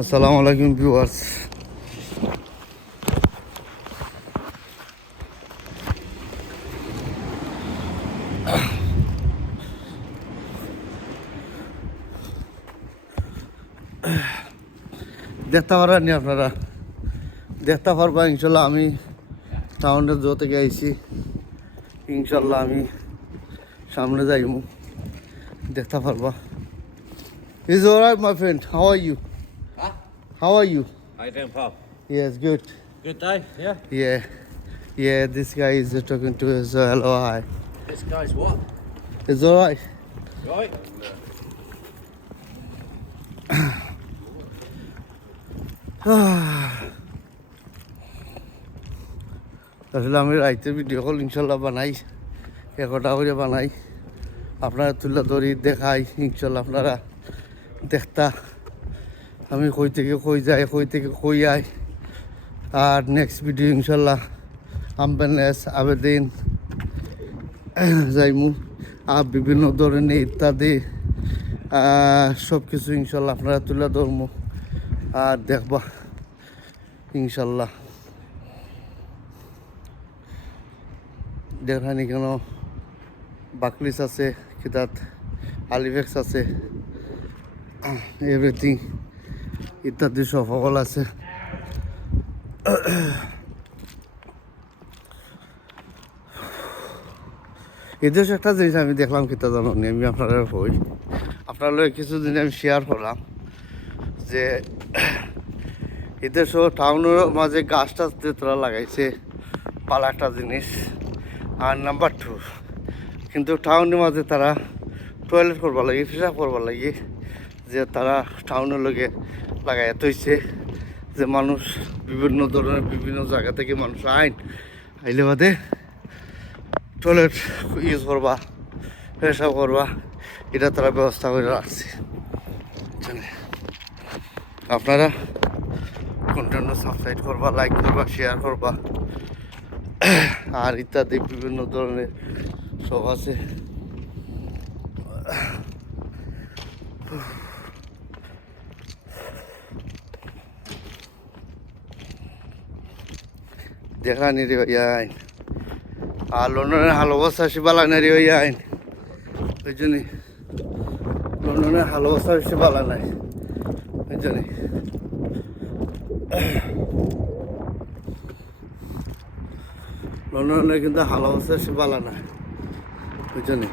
আসসালামু আলাইকুম ভিউয়ার্স। দেখতে পারেননি আপনারা, দেখতে পারবা ইনশাল্লাহ। আমি টাউনের জো থেকে আইছি, ইনশাল্লাহ আমি সামনে যাইব, দেখতে পারবা। Is alright my friend, how are you? Huh? How are you? How you doing, pal? Yes, good. Good day, yeah? Yeah, this guy is talking to us. Hello, hi. This guy's what? It's alright. Right? আসলে আমি রাইতের video call ইনশাল্লাহ বানাই, একটা করে বানাই, আপনারা তুলে ধরি দেখাই। ইনশাল্লাহ আপনারা দেখতা আমি কই থেকে কই যাই, কই থেকে কই আই। আর নেক্সট ভিডিও ইনশাল্লাহ আমবেনেস আবেদিন যাইমু, আর বিভিন্ন ধরনের ইত্যাদি সব কিছু ইনশাল্লাহ আপনারা তুলে ধরবো আর দেখবা ইনশাল্লাহ। দেখানি কেন বাকলিস আছে, কিতাত আলিভেক্স আছে, এভরিথিং ইত্যাদি সব সকল আছে। এদেশ একটা জিনিস আমি দেখলাম, কিতা জানো নি, আমি আপনারা হই আপনার কিছু জিনিস আমি শেয়ার করলাম যে এদেশ টাউনের মাঝে গাছ টাছ দিয়ে তোরা লাগাইছে, পালা একটা জিনিস। আর নাম্বার 2, কিন্তু টাউনের মাঝে তারা টয়লেট করবার লাগে, পেশাব করবার লাগে, যে তারা টাউনের লোকে লাগাই তৈছে যে মানুষ বিভিন্ন ধরনের বিভিন্ন জায়গা থেকে মানুষ আইলে বাদে টয়লেট ইউজ করবা, পেশাব করবা, এটা তারা ব্যবস্থা করে রাখছে। আপনারা কন্টেন্ট সাবস্ক্রাইব করবা, লাইক করবা, শেয়ার করবা, আর ইত্যাদি বিভিন্ন ধরনের সব আছে। দেখা নি রে ভাইয়া আইন, আর লন্ডনের ভালোবাসা সে বালা রে ভাইয়া আইন, ওই জন্যই লন্ডনের ভালোবাসা সে বালা নাই, ওই জন্যই লন্ডনে কিন্তু ভালোবাসা সে বালা নাই, ওই জন্যই।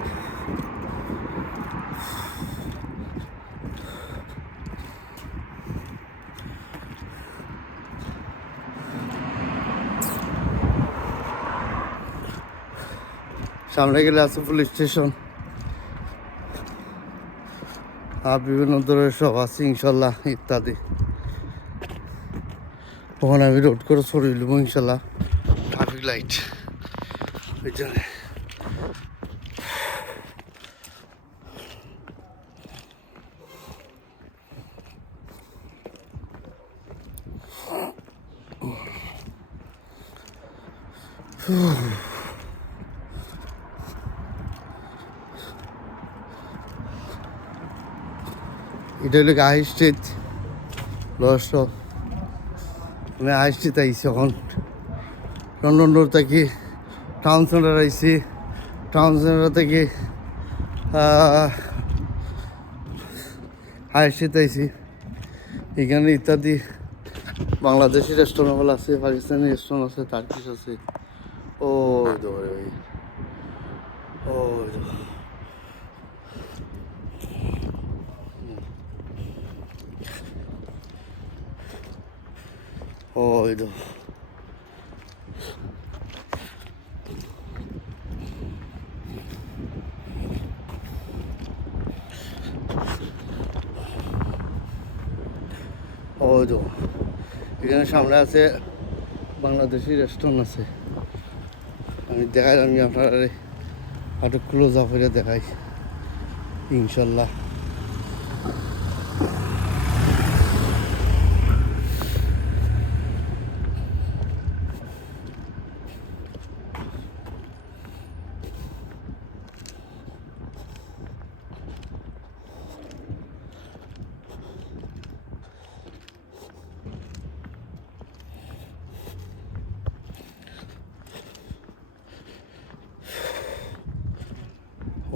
সামনে গেলে আছে পুলিশ স্টেশন, আর বিভিন্ন ধরনের সব আছে ইনশাল্লাহ ইত্যাদি। ওখানে আমি রোড করে সরিয়ে নেবো ইনশাল্লাহ, ট্রাফিক লাইট, ওই জন্য। এটা হলো হাই স্ট্রিট লস, মানে হাই স্ট্রিট আইসি এখন লন্ডন রোড থেকে টাউন সেন্টার আইসি, টাউন সেন্টার থেকে হাই স্ট্রিট আইসি। এখানে ইত্যাদি বাংলাদেশি রেস্টুরেন্ট আছে, পাকিস্তানি রেস্টুরেন্ট আছে, টার্কিশ আছে। ও ভাই, ও ওই তো ওই তো এখানে সামনে আছে বাংলাদেশি রেস্টুরেন্ট আছে। আমি দেখাই, আমি আপনার একটু ক্লোজ আপ করে দেখাই ইনশাল্লাহ।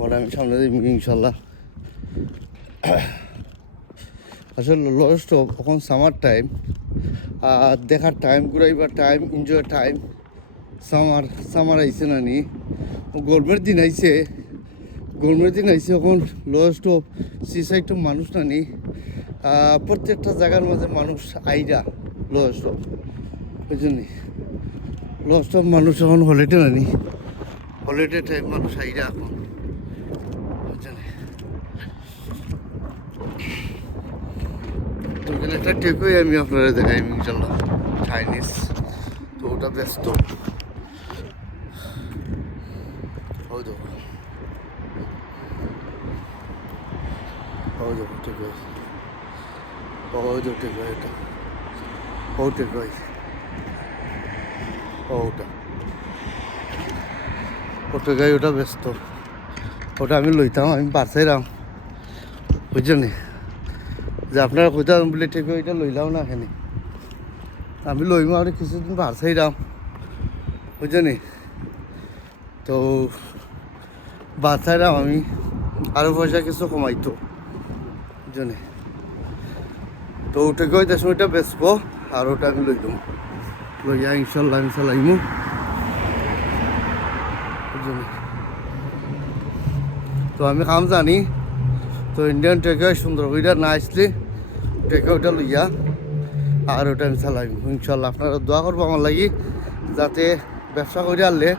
ওটা আমি সামনে দিই ইনশাল্লাহ। আসলে লস্ট এখন সামার টাইম, আর দেখার টাইম, ঘুরাইবার টাইম, এনজয় টাইম। সামার আইছে না নি, গরমের দিন আইছে, এখন লস্ট সি সাইড মানুষ না নি, প্রত্যেকটা জায়গার মাঝে মানুষ আইরা লস্ট ওই জন্যই লস্ট মানুষ এখন হলিডে না নি, হলিডে টাইম মানুষ আইরা এখন বুঝছেন। তো ওখানে একটা টেকই আমি আপনারা দেখাই ইনশাল্লাহ, চাইনিজ। তো ওটা ব্যস্ত ওই দেখো, ওই দেখো টেকই, ওই দেখো টেকই, এটা ও টেকই, ওটা ওটা ব্যস্ত। ওটা আমি লইতাম, আমি বাঁচাইলাম বুঝছেন, যে আপনারা কোথাও বলে ঠিক ওইটা লইলাম না এখানে, আমি লইম আর কিছুদিন বাঁচাইলাম বুঝছেন। তো বাঁচাইলাম আমি, আরও পয়সা কিছু কমাইতো বুঝছেন। তো ওটাকে ওই দেশ ওইটা বেচবো, আর ওটা আমি লইলাম, লইয়া ইনশাল্লাহ আমি চালাইমু বুঝছেন। তো আমি কাম জানি, তো ইন্ডিয়ান টেকে সুন্দর ওইটা না আসলে টেকে ওটা লইয়া আর ওটা আমি চালাইম ইনশাল্লাহ। আপনারা দোয়া করবো আমার লাগি, যাতে ব্যবসা করে আনলে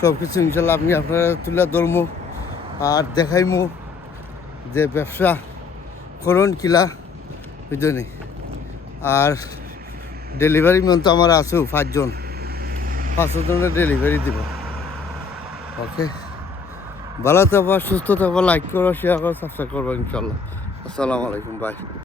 সব কিছু ইনশাল্লাহ আমি আপনারা তুলে ধরবো আর দেখাইমু যে ব্যবসা করুন কিলা বুঝলি। আর ডেলিভারি ম্যান তো আমার আছেও 5 জনের ডেলিভারি দিব। ওকে, ভালো থাকবা, সুস্থ থাকবা, লাইক করো, শেয়ার করো, সাবস্ক্রাইব করবো ইনশাল্লাহ। আসসালামু আলাইকুম, বাই।